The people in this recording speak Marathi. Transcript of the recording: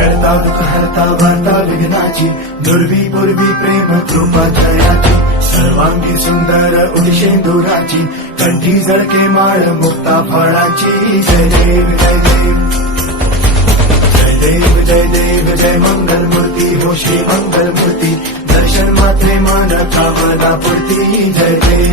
करता दुःख हरता वार्ता विघ्नाची, दुर्वी पूर्वी प्रेम कृपा जयाची, सर्वांगी सुंदर उदिशेंदुराची, कंठी झळके माळ मुक्ता फळाची. जय देव जय देव जय देव जय देव जय मंगल मूर्ती हो श्री मंगल मूर्ती, दर्शन मात्रे मान कामना पूर्ती. जय देव